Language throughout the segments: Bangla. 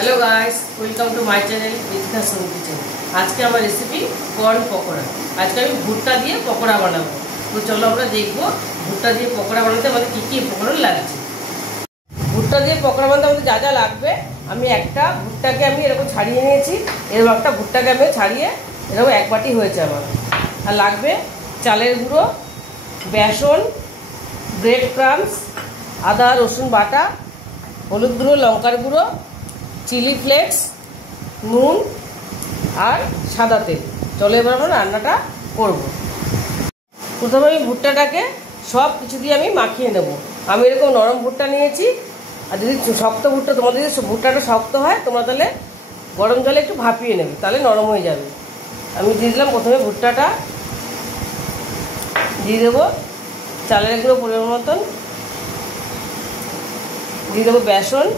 Hello guys, welcome to my channel Ritika Som kitchen. आज के हमारे रेसिपी कॉर्न पकोड़ा। आज के भुट्टा दिए पकोड़ा बनाबो। तो चलो আমরা দেখব ভুট্টা দিয়ে পকোড়া বানাতে আমাদের কি কি উপকরণ লাগছে। ভুট্টা দিয়ে পকোড়া বানাতে আমাদের যা যা লাগবে, আমি একটা ভুট্টাকে আমি এরকম ছাড়িয়ে নিয়েছি। এরকম একটা ভুট্টাকে আমি ছাড়িয়ে এরকম এক বাটি হয়েছে আমার। আর লাগবে চালের গুঁড়ো, বেসন, ব্রেড ক্রাম্বস, আদা রসুন বাটা, হলুদ গুঁড়ো, লঙ্কার গুঁড়ো, চিলি ফ্লেক্স, নুন আর সাদা তেল। চলো এবার আমরা রান্নাটা করব। প্রথমে আমি ভুট্টাটাকে সব কিছু দিয়ে আমি মাখিয়ে নেব। আমি এরকম নরম ভুট্টা নিয়েছি। আর যদি শক্ত ভুট্টা, তোমাদের যদি ভুট্টাটা শক্ত হয় তোমরা তাহলে গরম জলে একটু ভাপিয়ে নেবে, তাহলে নরম হয়ে যাবে। আমি দিয়ে দিলাম প্রথমে ভুট্টাটা, দিয়ে দেবো চালের গুঁড়ো পরিমাণ মতন, দিয়ে দেবো বেসন,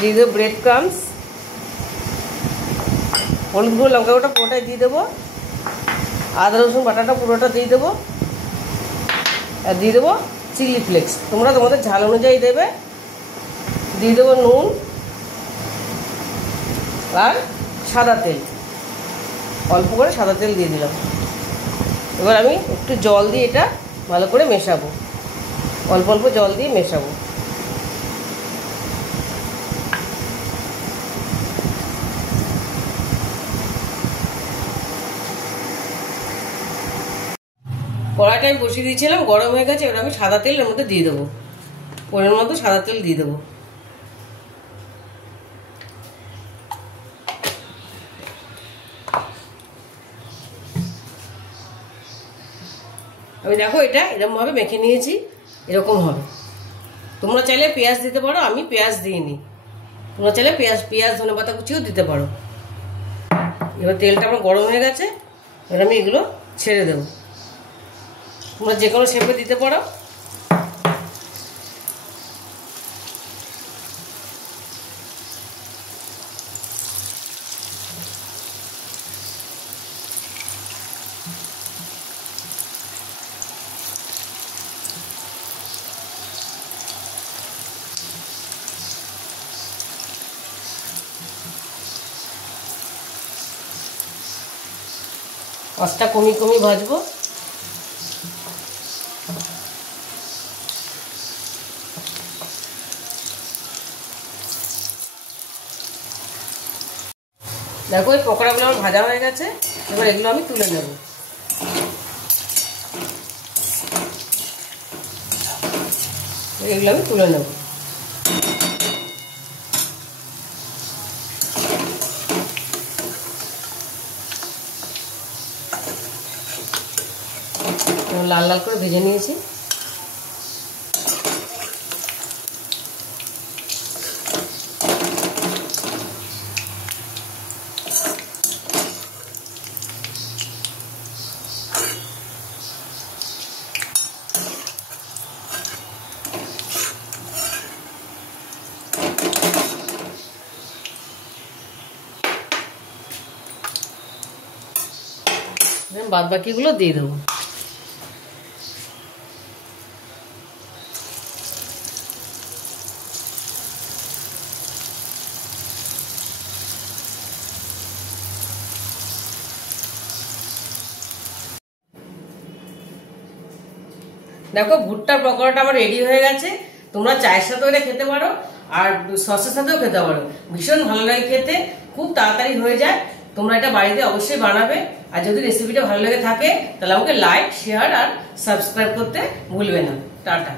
দিয়ে দেবো ব্রেড ক্রাম্বস, হলুদ গুঁড়ো, লঙ্কা গুঁড়োটা পুরোটাই দিয়ে দেবো, আদা রসুন বাটাটা পুরোটা দিয়ে দেবো, আর দিয়ে দেবো চিলি ফ্লেক্স। তোমরা তোমাদের ঝাল অনুযায়ী দেবে। দিয়ে দেবো নুন আর সাদা তেল, অল্প করে সাদা তেল দিয়ে দিলাম। এবার আমি একটু জল দিয়ে এটা ভালো করে মেশাবো, অল্প অল্প জল দিয়ে মেশাবো। কড়াইটা আমি বসিয়ে দিয়েছিলাম, গরম হয়ে গেছে। এবার আমি সাদা তেল এর মধ্যে দিয়ে দেবো, পরিমাণ মতো সাদা তেল দিয়ে দেবো। আমি দেখো এটা এরকমভাবে মেখে নিয়েছি, এরকম হবে। তোমরা চাইলে পেঁয়াজ দিতে পারো, আমি পেঁয়াজ দিইনি। তোমরা চাইলে পেঁয়াজ ধনেপাতা কুচিও দিতে পারো। এবার তেলটা আমার গরম হয়ে গেছে, এবার আমি এগুলো ছেড়ে দেবো। তোমরা যে কোনো শেপে দিতে পারো। আঁচটা কমিয়ে ভাজবো। দেখো এই পকোড়াগুলো আমার ভাজা হয়ে গেছে। এবার এগুলো আমি তুলে নেব। এগুলো আমি তুলে নেব। লাল লাল করে ভেজে নিয়েছি। বাদ বাকিগুলো দিয়ে দেবো। দেখো ভুট্টার পকোড়াটা আমার রেডি হয়ে গেছে। তোমরা চায়ের সাথেও এটা খেতে পারো আর সসের সাথেও খেতে পারো। ভীষণ ভালো লাগে খেতে, খুব তাড়াতাড়ি হয়ে যায়। তোমরা এটা বাড়িতে অবশ্যই বানাবে। আর যদি রেসিপিটা ভালো লেগে থাকে তাহলে আমাকে লাইক, শেয়ার আর সাবস্ক্রাইব করতে ভুলবে না। টাটা।